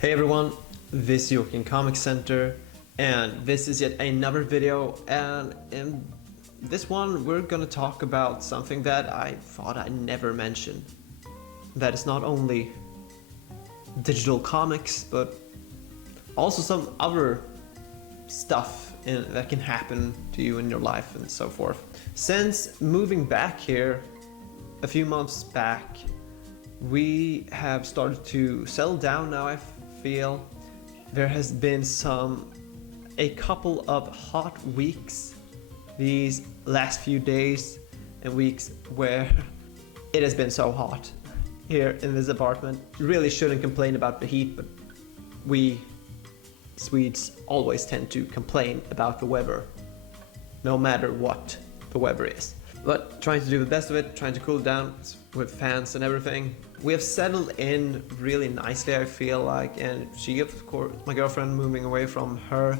Hey everyone, this is DigitalComics Center, and this is yet another video, and in this one we're gonna talk about something that I thought I'd never mention. That is not only digital comics, but also some other stuff that can happen to you in your life and so forth. Since moving back here a few months back, we have started to settle down now. I feel there has been a couple of hot weeks these last few days and weeks where it has been so hot here in this apartment. You really shouldn't complain about the heat, but we Swedes always tend to complain about the weather, no matter what the weather is. But trying to do the best of it, trying to cool it down with fans and everything. We have settled in really nicely, I feel like, and she, of course, my girlfriend, moving away from her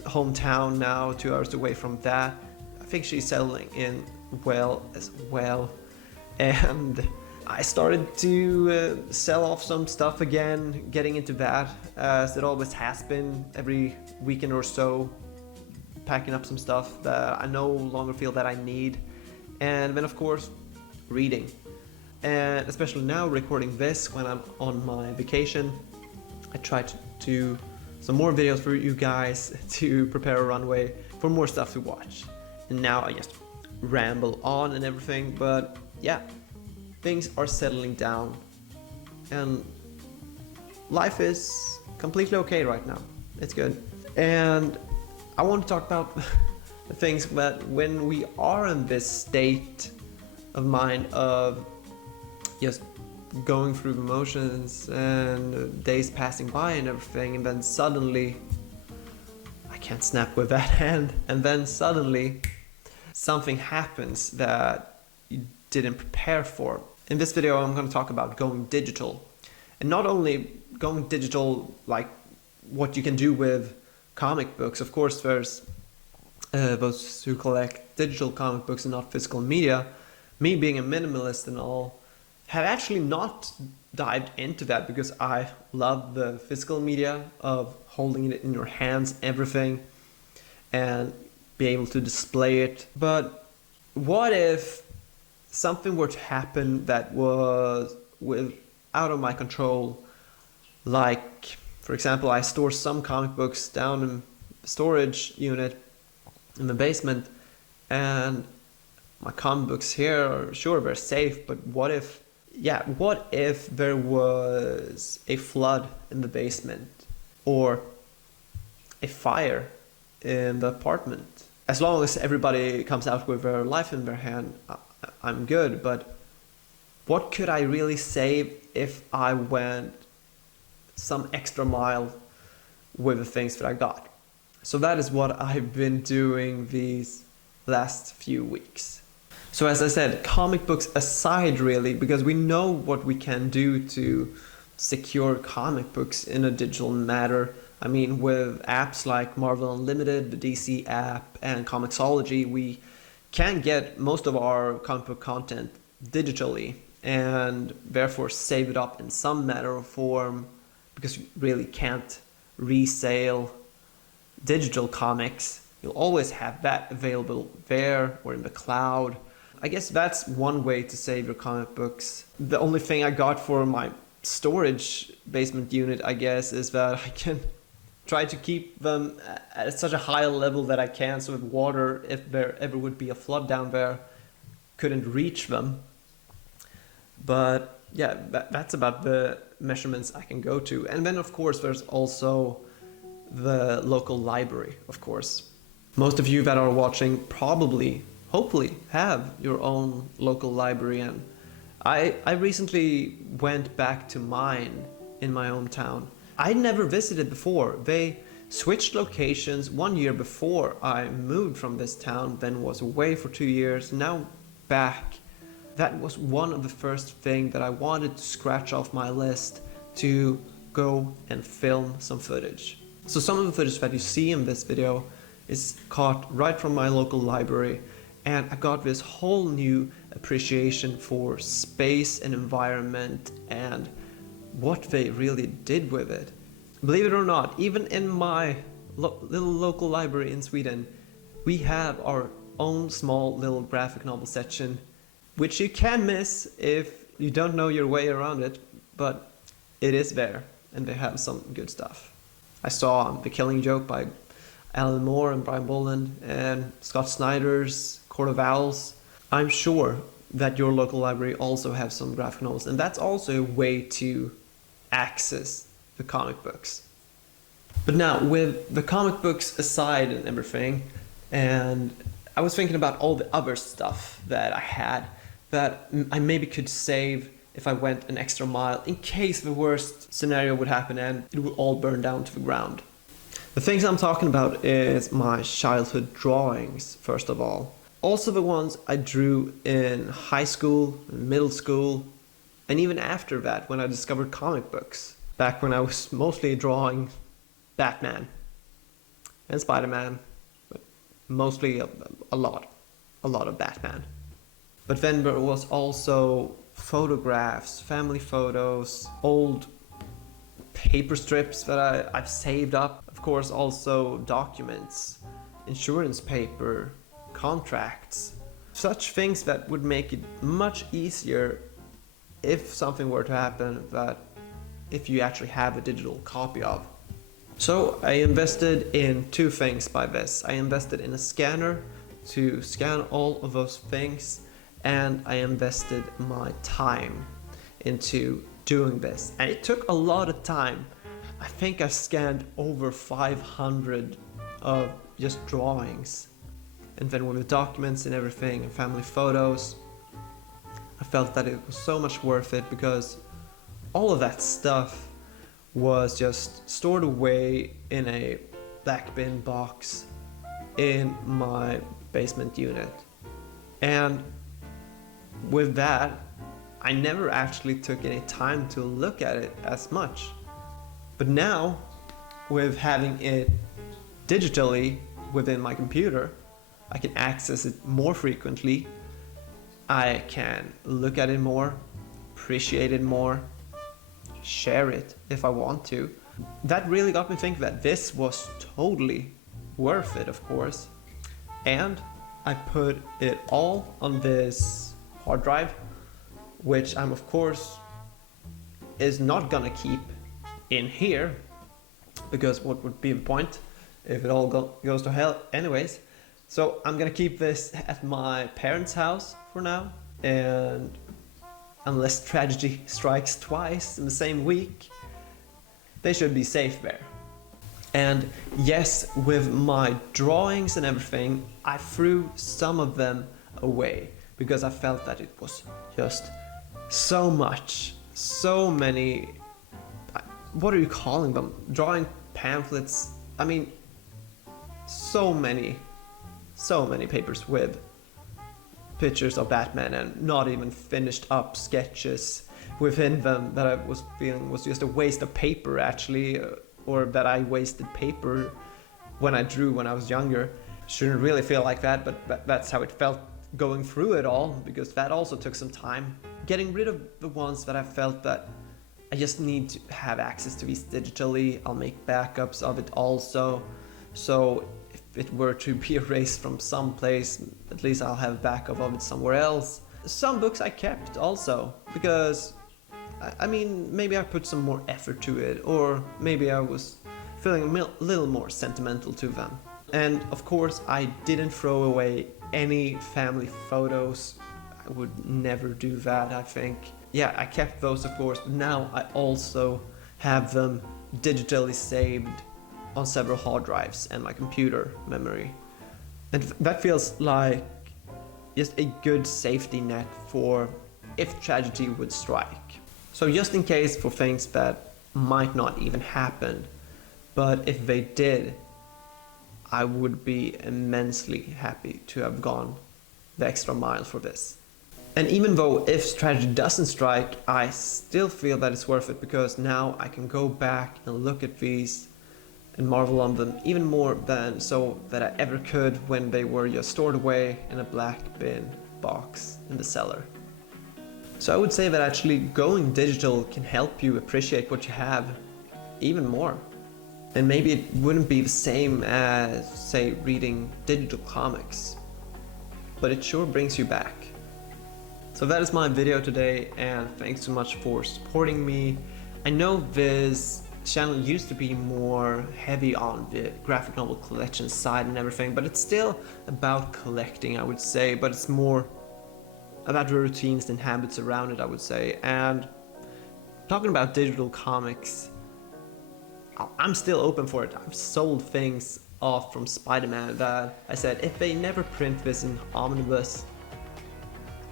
hometown now, 2 hours away from that. I think she's settling in well as well. And I started to sell off some stuff again, getting into that, as it always has been, every weekend or so, packing up some stuff that I no longer feel that I need. And then, of course, reading. And especially now, recording this when I'm on my vacation, I try to do some more videos for you guys to prepare a runway for more stuff to watch. And now I just ramble on and everything, but yeah, things are settling down and life is completely okay right now. It's good. And I want to talk about the things that when we are in this state of mind of just going through the motions and days passing by and everything, and then suddenly I can't snap with that hand, and then suddenly something happens that you didn't prepare for. In this video I'm going to talk about going digital, and not only going digital like what you can do with comic books. Of course there's those who collect digital comic books and not physical media. Me being a minimalist and all, have actually not dived into that because I love the physical media of holding it in your hands, everything, and be able to display it. But what if something were to happen that was out of my control? Like, for example, I store some comic books down in the storage unit in the basement, and my comic books here are sure they're safe, but what if there was a flood in the basement or a fire in the apartment? As long as everybody comes out with their life in their hand, I'm good, but what could I really save if I went some extra mile with the things that I got? So that is what I've been doing these last few weeks. So as I said, comic books aside really, because we know what we can do to secure comic books in a digital matter. I mean, with apps like Marvel Unlimited, the DC app, and Comixology, we can get most of our comic book content digitally and therefore save it up in some manner or form, because you really can't resale digital comics. You'll always have that available there or in the cloud. I guess that's one way to save your comic books. The only thing I got for my storage basement unit, I guess, is that I can try to keep them at such a high level that I can, so if water, if there ever would be a flood down there, couldn't reach them. But yeah, that's about the measurements I can go to. And then of course there's also the local library, of course. Most of you that are watching probably, hopefully, have your own local library, and I recently went back to mine in my hometown. I'd never visited before. They switched locations 1 year before I moved from this town, then was away for 2 years, now back. That was one of the first things that I wanted to scratch off my list, to go and film some footage. So some of the footage that you see in this video is caught right from my local library, and I got this whole new appreciation for space and environment and what they really did with it. Believe it or not, even in my little local library in Sweden, we have our own small little graphic novel section, which you can miss if you don't know your way around it, but it is there, and they have some good stuff. I saw The Killing Joke by Alan Moore and Brian Boland, and Scott Snyder's Court of Owls. I'm sure that your local library also has some graphic novels, and that's also a way to access the comic books. But now, with the comic books aside and everything, and I was thinking about all the other stuff that I had that I maybe could save if I went an extra mile in case the worst scenario would happen and it would all burn down to the ground. The things I'm talking about is my childhood drawings, first of all. Also the ones I drew in high school, middle school, and even after that when I discovered comic books. Back when I was mostly drawing Batman and Spider-Man, but mostly a lot of Batman. But then there was also photographs, family photos, old paper strips that I've saved up. Of course, also documents, insurance paper, contracts, such things that would make it much easier if something were to happen, that if you actually have a digital copy of. So I invested in two things by this. I invested in a scanner to scan all of those things, and I invested my time into doing this. And it took a lot of time. I think I scanned over 500 of just drawings. And then with the documents and everything, and family photos, I felt that it was so much worth it because all of that stuff was just stored away in a black bin box in my basement unit. And with that, I never actually took any time to look at it as much. But now, with having it digitally within my computer, I can access it more frequently. I can look at it more, appreciate it more, share it if I want to. That really got me thinking that this was totally worth it, of course. And I put it all on this hard drive, which I'm of course is not gonna keep in here, because what would be the point if it all goes to hell anyways. So I'm gonna keep this at my parents' house for now, and unless tragedy strikes twice in the same week, they should be safe there. And yes, with my drawings and everything, I threw some of them away because I felt that it was just so much, so many, what are you calling them? Drawing pamphlets. I mean, so many papers with pictures of Batman and not even finished up sketches within them that I was feeling was just a waste of paper actually, or that I wasted paper when I drew when I was younger. Shouldn't really feel like that, but that's how it felt going through it all, because that also took some time. Getting rid of the ones that I felt that I just need to have access to these digitally. I'll make backups of it also, so if it were to be erased from some place, at least I'll have backup of it somewhere else. Some books I kept also, because I mean, maybe I put some more effort to it, or maybe I was feeling a little more sentimental to them. And of course, I didn't throw away any family photos. I would never do that, I think. Yeah, I kept those, of course, but now I also have them digitally saved on several hard drives and my computer memory. And that feels like just a good safety net for if tragedy would strike. So just in case for things that might not even happen, but if they did, I would be immensely happy to have gone the extra mile for this. And even though if tragedy doesn't strike, I still feel that it's worth it, because now I can go back and look at these and marvel on them even more than so that I ever could when they were just stored away in a black bin box in the cellar. So I would say that actually going digital can help you appreciate what you have even more. And maybe it wouldn't be the same as, say, reading digital comics, but it sure brings you back. So that is my video today, and thanks so much for supporting me. I know this channel used to be more heavy on the graphic novel collection side and everything, but it's still about collecting, I would say, but it's more about the routines and habits around it, I would say. And talking about digital comics, I'm still open for it. I've sold things off from Spider-Man that I said, if they never print this in omnibus,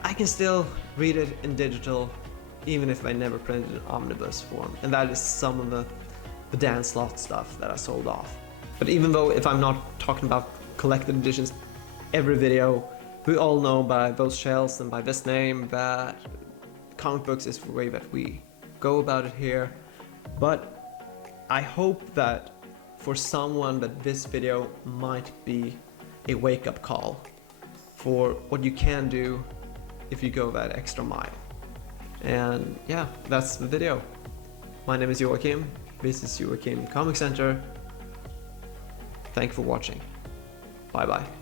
I can still read it in digital, even if I never print it in omnibus form. And that is some of the Dan Slott stuff that I sold off. But even though if I'm not talking about collected editions every video, we all know by those shells and by this name that comic books is the way that we go about it here. But I hope that for someone that this video might be a wake-up call for what you can do if you go that extra mile. And yeah, that's the video. My name is Joachim. This is Joachim Comic Center. Thank you for watching. Bye bye.